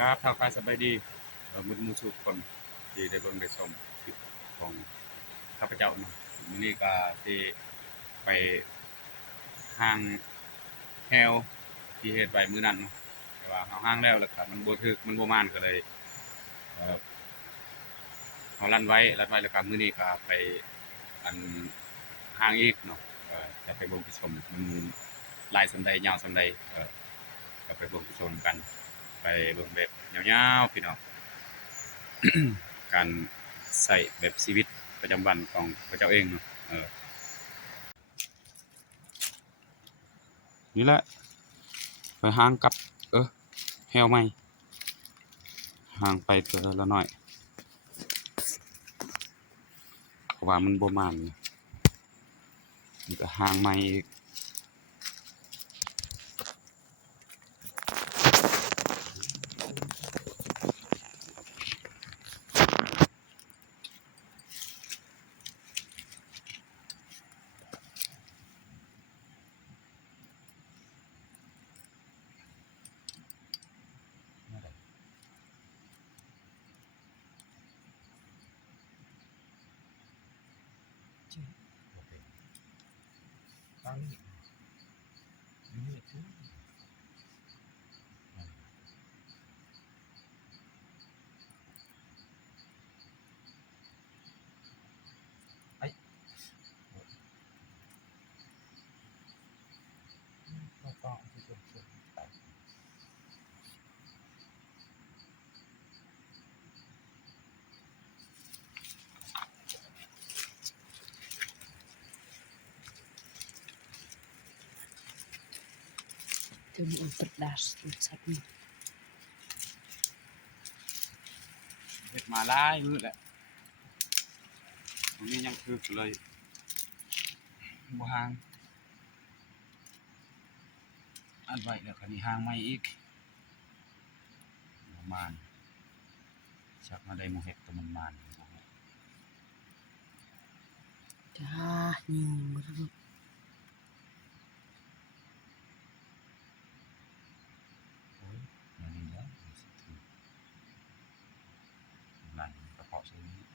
ครับทักทายสบายดีมื้อทุกคนที่ได้เบิ่งได้ชมคลิปของข้าพเจ้าเนาะมื้อนี้ก็สิไปห้างแฮวที่เฮ็ดไว้มื้อนั้นเนาะแต่ว่าเฮาห้างแล้วก็มันบ่ถึกมันบ่ม่านก็เลยเฮาลั่นไว้แล้วก็มื้อนี้ก็ไปอันห้างอีกเนาะจะไปเบิ่งไปชมมันหลายส่ำใดยาวส่ำใดก็ไปเบิ่งไปชมกันไปเบิ่งแบบยาวๆพี่น้อง การใส่แบบชีวิตประจำวันของพระเจ้าเองเนาะนี่แหละไปห้างกับแฮวใหม่ห่างไปเทื่อละน้อยเพราะว่ามันบ่ม่านนี่ก็ห่างใหม่อีกToen onderdaas het zat niet. เฮ็ดมาหลายมื้อแล้วมันยังคึกเลยบ่ห่างอันไว้แล้วก็นี่ห่างใหม่อีกประมาณชักมาได้หมู่เฮ็ดก็มันมาน Dah, nyum. นั่นกระเพาะซื้อนี้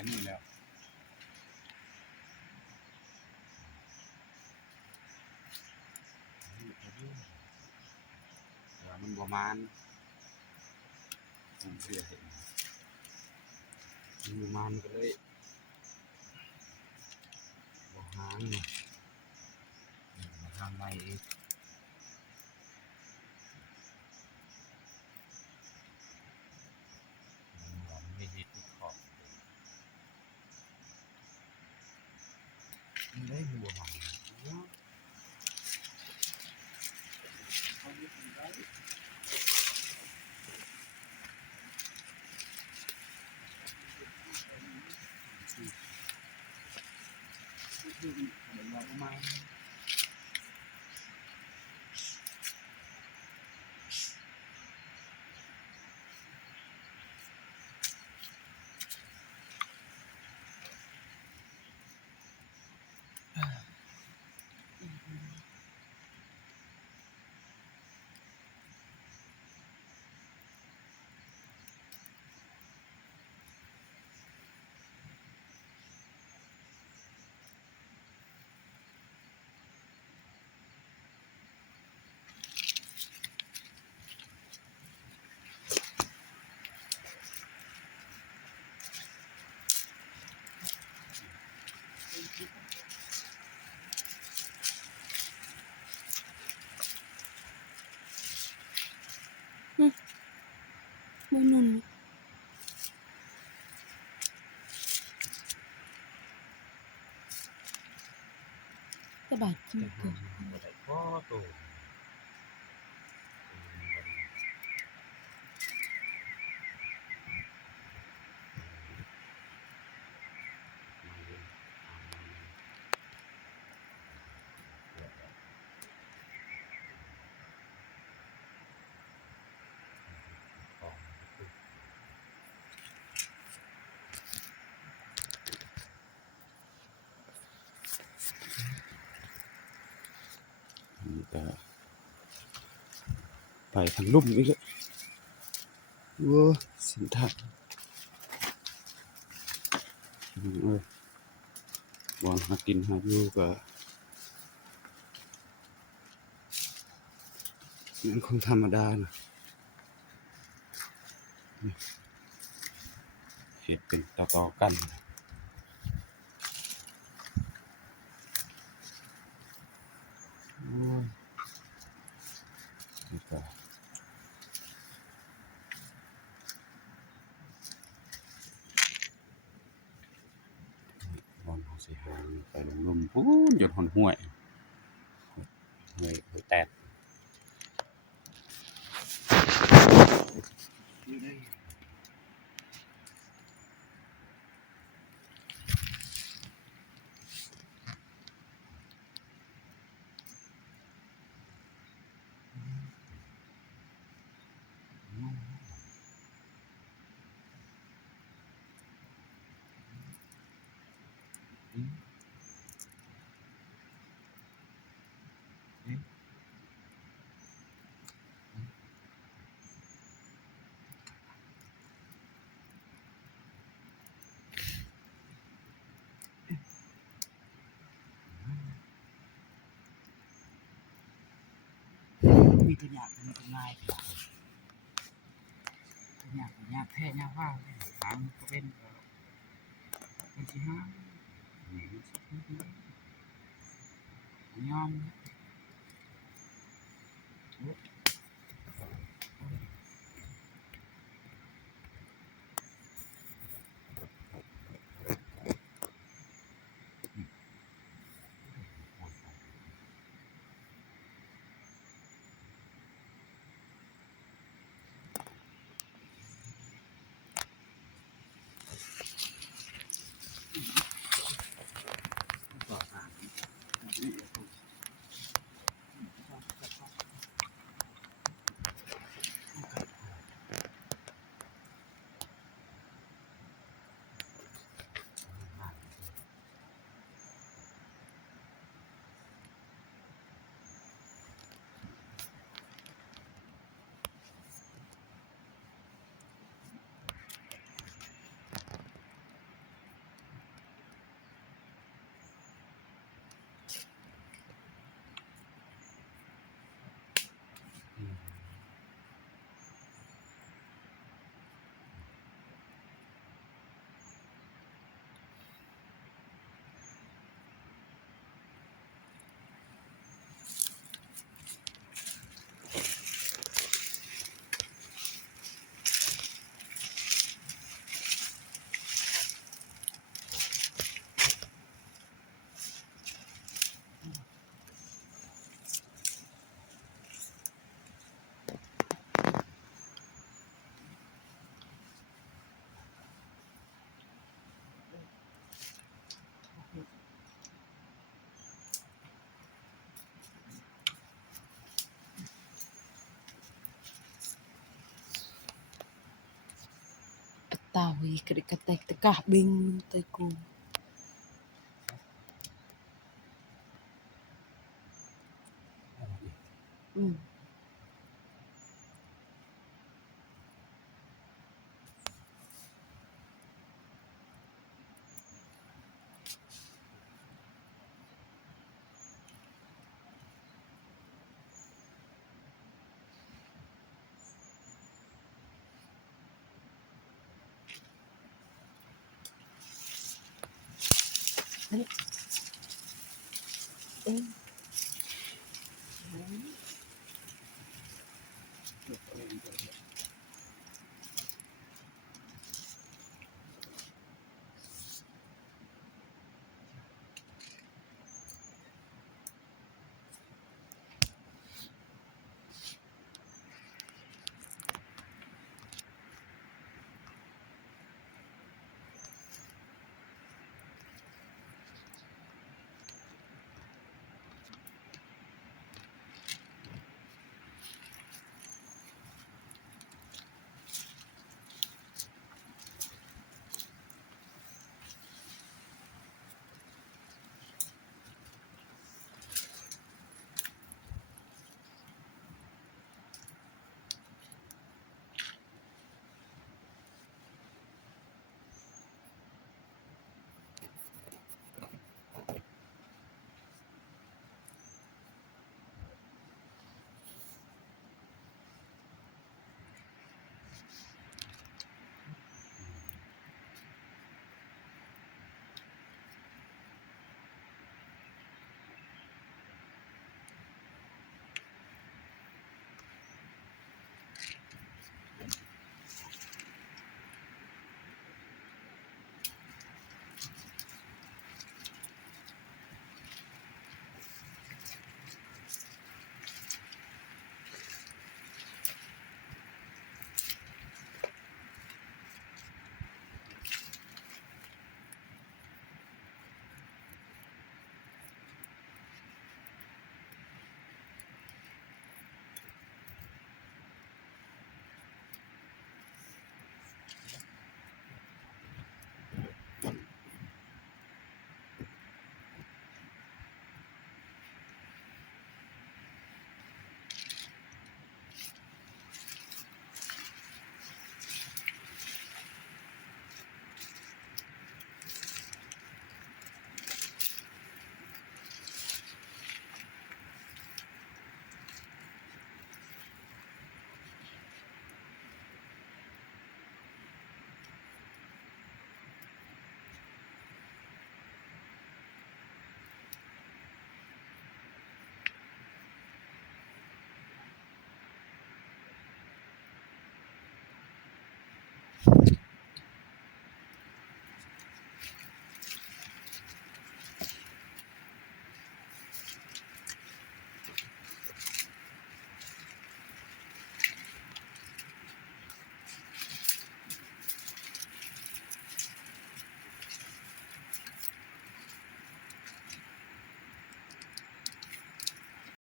ายนี่แล้วว่ามันประมาณผมเสียเห็นมันประมาณก็เลยบ่หางมาทำไรเองไม่เห็ดขอบมันได้บัวหางประมาณไม่นุ่นสบายจริง แต่หางบ่ได้พอโตนี่ก็ไปทางลุ่มอีกแล้วว้าสินทักวางหากินหาอยู่ก็มันคงธรรมดานะเห็ดเป็นต่อๆกันโอ้ยนี่ก็บอลเขาสิหางไปลมพูนหยดหอนห้วยแตกมีตัวอย่างมีตัวง่ายตัวอย่างแท้ยากว่าทางก็เป็นที่ห้ายอม tawi kedekat tekah bing teku อืมเอ๊ะ